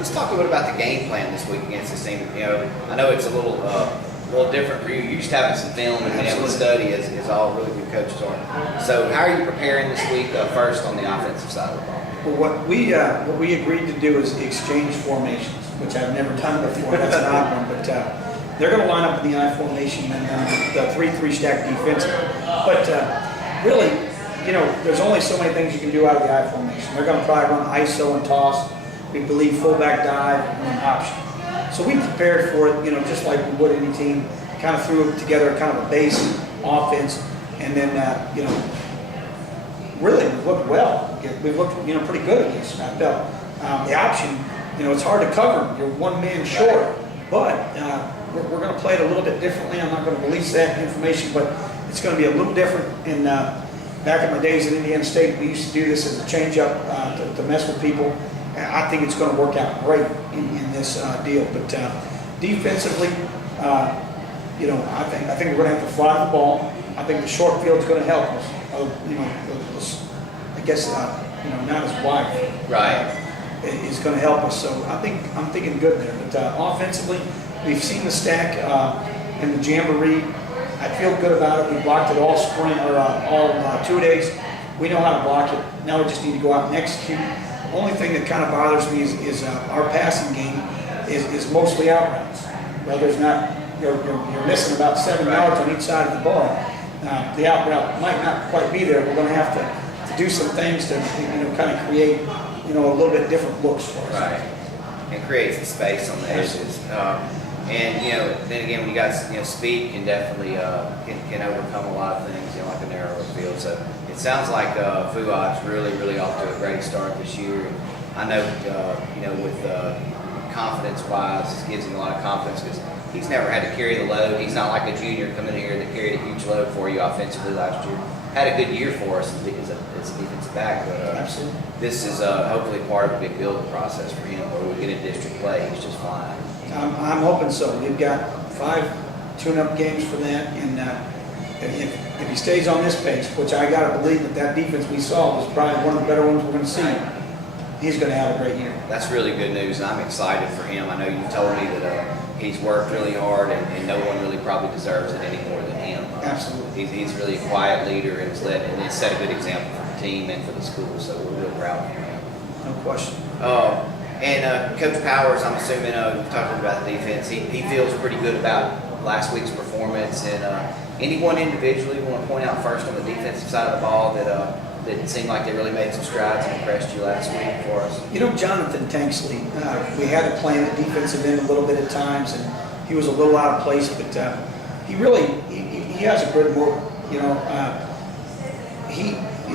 Let's talk a little bit about the game plan this week against this team. You know, I know it's a little different for you. You're used to having some film and being able to study, as all really good coaches are. So, how are you preparing this week? First on the offensive side of the ball. Well, what we agreed to do is exchange formations, which I've never done before. That's an odd one, but they're going to line up in the I formation and the 3-3 stack defense. But really, you know, there's only so many things you can do out of the I formation. They're going to probably run ISO and toss. We believe fullback dive and then option. So we prepared for it, you know, just like we would any team. Kind of threw together kind of a base offense, and then you know, really we've looked well. We've looked, you know, pretty good against Matt Meadows. The option, you know, it's hard to cover. You're one man short, but we're going to play it a little bit differently. I'm not going to release that information, but it's going to be a little different. And back in my days at Indiana State, we used to do this as a change-up to mess with people. I think it's going to work out great in this deal. But defensively, you know, I think we're going to have to fly the ball. I think the short field is going to help us. You know, I guess you know, not as wide. Right. Is going to help us. So I'm thinking good there. But offensively, we've seen the stack in the jamboree. I feel good about it. We blocked it all spring or all 2 days. We know how to block it. Now we just need to go out and execute. The only thing that kind of bothers me is our passing game is mostly out routes. Well, there's not you're missing about 7 yards on each side of the ball. The out route might not quite be there. We're going to have to do some things to, you know, kind of create, you know, a little bit different looks for us. Right. And create some space on the edges. And you know, then again, when you got, you know, speed can definitely can overcome a lot of things, you know, like a narrower field. So it sounds like Fuad's really off to a great start this year. And I know, you know, with confidence-wise, it gives him a lot of confidence because he's never had to carry the load. He's not like a junior coming in here that carried a huge load for you offensively last year. Had a good year for us as a defensive back, but Absolutely. This is hopefully part of a big building process for him where we get a district play. He's just flying. I'm hoping so. We've got 5 tune-up games for that, and if he stays on this pace, which I got to believe that defense we saw was probably one of the better ones we're going to see, he's going to have a great year. That's really good news, and I'm excited for him. I know you told me that he's worked really hard, and no one really probably deserves it any more than him. Absolutely. He's really a quiet leader and has set a good example for the team and for the school, so we're real proud of him. No question. And Coach Powers, I'm assuming, talking about the defense, he feels pretty good about last week's performance. And anyone individually you want to point out first on the defensive side of the ball that seemed like they really made some strides and impressed you last week for us? You know, Jonathan Tanksley, we had to play in the defensive end a little bit at times, and he was a little out of place, but he has a good move. You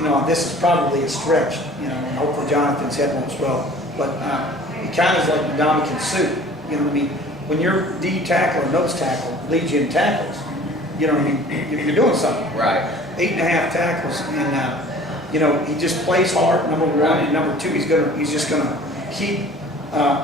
know, this is probably a stretch, you know, and hopefully Jonathan's head won't swell. But he kind of is like the Dominican suit. You know what I mean? When your D tackle or nose tackle leads you in tackles, you know what I mean? You're doing something. Right. 8.5 tackles, and you know, he just plays hard. Number one, and number two, he's just gonna keep.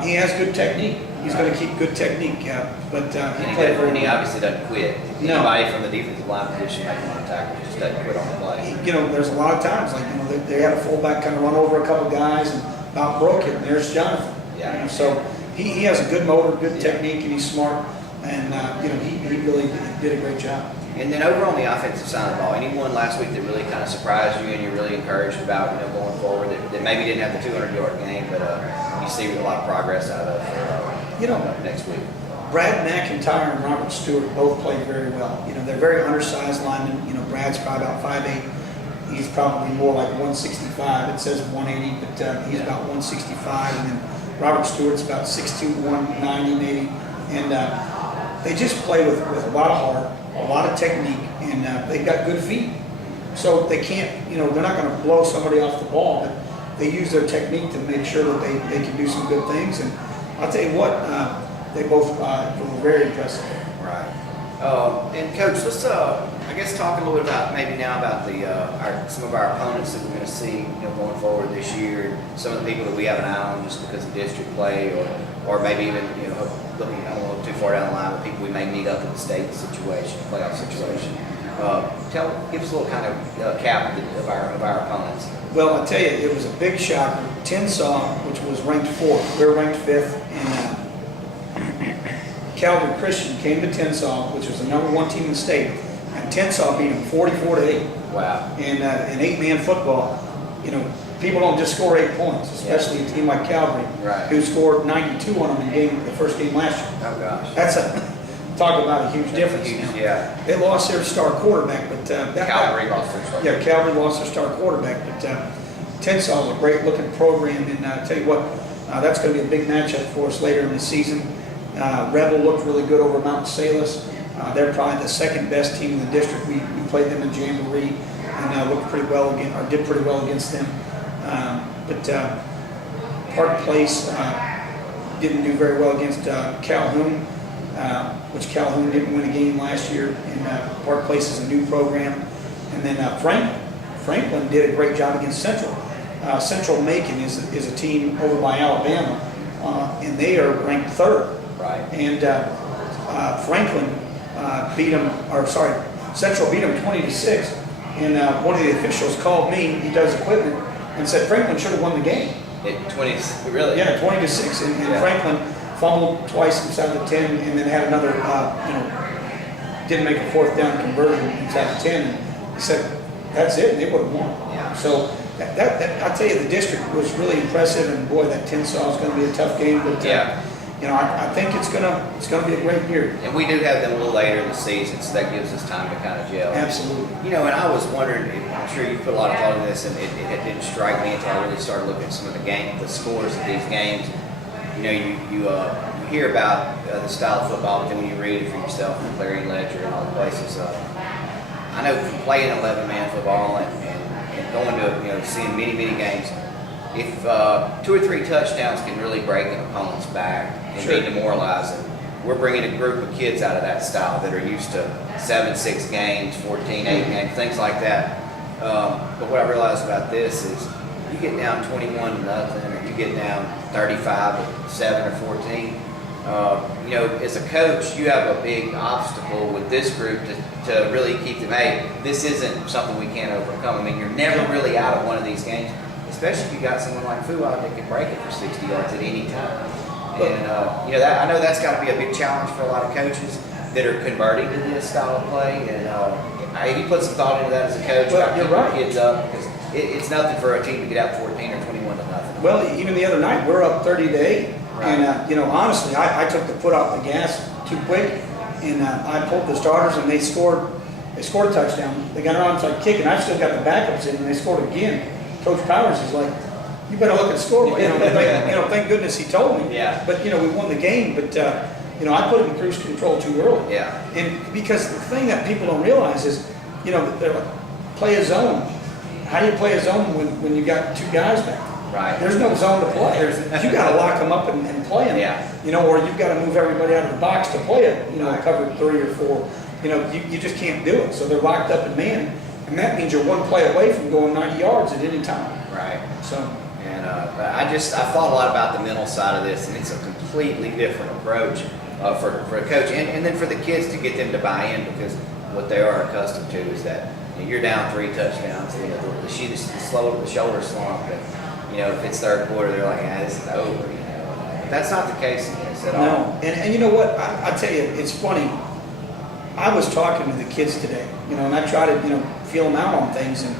He has good technique. He's going to keep good technique, but he obviously doesn't quit. No. Anybody from the defensive line position making one tackle just doesn't quit on the play. You know, there's a lot of times, like, you know, they had a fullback kind of run over a couple guys and about broke it, and there's Jonathan. Yeah. You know, so he has a good motor, good technique, and he's smart, and you know, he really did a great job. And then over on the offensive side of the ball, anyone last week that really kind of surprised you and you're really encouraged about, you know, going forward that maybe didn't have the 200-yard game, but you see a lot of progress out of you know, next week? Brad McIntyre and Robert Stewart both played very well. You know, they're very undersized linemen. You know, Brad's probably about 5'8". He's probably more like 165. It says 180, but he's about 165. And then Robert Stewart's about 6'2", 190 maybe. And they just play with a lot of heart, a lot of technique, and they've got good feet. So they can't, you know, they're not going to blow somebody off the ball, but they use their technique to make sure that they can do some good things. And I'll tell you what, they both were very impressive. Right. And Coach, let's I guess talk a little bit about maybe now about some of our opponents that we're going to see, you know, going forward this year, and some of the people that we have an eye on just because of district play, or maybe even, you know, looking, I don't want to look too far down the line, but people we may meet up in the state situation, playoff situation. Give us a little kind of cap of our opponents. Well, I'll tell you, it was a big shocker. Tensaw, which was ranked 4th, we were ranked 5th, and Calvary Christian came to Tensaw, which was the #1 team in the state, and Tensaw beat them 44-8. Wow. And in 8-man football, people don't just score 8 points, especially a team like Calvary, right, who scored 92 on them in the first game last year. Oh gosh. That's talk about a huge difference. Yeah. They lost their star quarterback, but Calvary lost their star. Yeah, Calvary lost their star quarterback, but Tensaw is a great looking program, and I tell you what, that's going to be a big matchup for us later in the season. Rebel looked really good over Mount Salus. They're probably the second best team in the district. We played them in Jamboree and looked pretty well against, or did pretty well against them. But Park Place didn't do very well against Calhoun, which Calhoun didn't win a game last year. And Park Place is a new program. And then Franklin did a great job against Central. Central Macon is a team over by Alabama, and they are ranked 3rd. Right. And Franklin beat them, or sorry, Central beat them 20-6. And one of the officials called me, he does equipment, and said Franklin should have won the game. Really? Yeah, 20-6. And Yeah. Franklin fumbled twice inside the 10, and then had another, didn't make a 4th down conversion inside the 10. And he said, that's it, and they would have won. Yeah. So that I'll tell you, the district was really impressive, and boy, that Tensaw is going to be a tough game. But yeah. I think it's gonna be a great year. And we do have them a little later in the season, so that gives us time to kind of gel. Absolutely. And I was wondering, I'm sure you put a lot of thought into this, and it didn't strike me until I really started looking at some of the scores of these games. You hear about the style of football, but then when you read it for yourself in the Clarion Ledger and all the places, I know from playing 11-man football and going to seeing many games, if 2 or 3 touchdowns can really break an opponent's back and Sure. be demoralizing, we're bringing a group of kids out of that style that are used to 7-6 games, 14-8 games, things like that. But what I realized about this is you get down 21-0, or you get down 35-7 or 14. As a coach, you have a big obstacle with this group to really keep them. Hey, this isn't something we can't overcome. I mean, you're never really out of one of these games, especially if you got someone like Fuad that can break it for 60 yards at any time. And I know that's got to be a big challenge for a lot of coaches that are converting to this style of play. And you put some thought into that as a coach. Well, you're right. Kids up, because it's nothing for a team to get out 14 or 21-0. Well, even the other night, we're up 30-8, Right. and honestly, I took the foot off the gas too quick, and I pulled the starters, and they scored a touchdown. They got around to like kicking. I've still got the backups in, and they scored again. Coach Powers is like, you better look at the scoreboard. Thank goodness he told me. Yeah. But we won the game. But I put it in cruise control too early. Yeah. And because the thing that people don't realize is, they're like, play a zone. How do you play a zone when you got 2 guys back? Right. There's no zone to play. You got to lock them up and play them. Yeah. Or you've got to move everybody out of the box to play it. Right. Cover 3 or 4. You just can't do it. So they're locked up in man, and that means you're 1 play away from going 90 yards at any time. Right. So. And I thought a lot about the mental side of this, and it's a completely different approach for a coach, and then for the kids to get them to buy in, because what they are accustomed to is that you're down 3 touchdowns, the shoulder slump, and if it's 3rd quarter, they're like, this is over. But that's not the case in this at all. No, and you know what? I tell you, it's funny. I was talking to the kids today, and I try to feel them out on things, and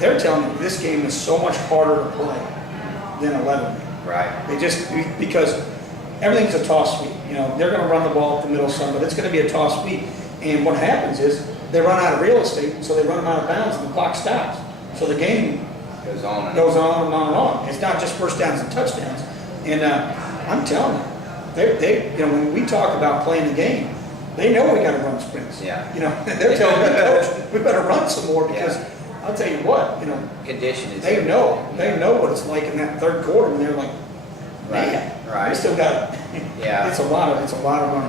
they're telling me this game is so much harder to play than 11. Right. They just, because everything's a toss sweep. They're going to run the ball up the middle some, but it's going to be a toss sweep. And what happens is they run out of real estate, and so they run them out of bounds, and the clock stops. So the game Goes on and on. It's not just first downs and touchdowns. And I'm telling you, they when we talk about playing the game, they know we got to run sprints. Yeah. They're telling me, Coach, we better run some more, because I'll tell you what, condition is. they know what it's like in that 3rd quarter, and they're like, man, Right. we still got. Yeah. It's a lot of running.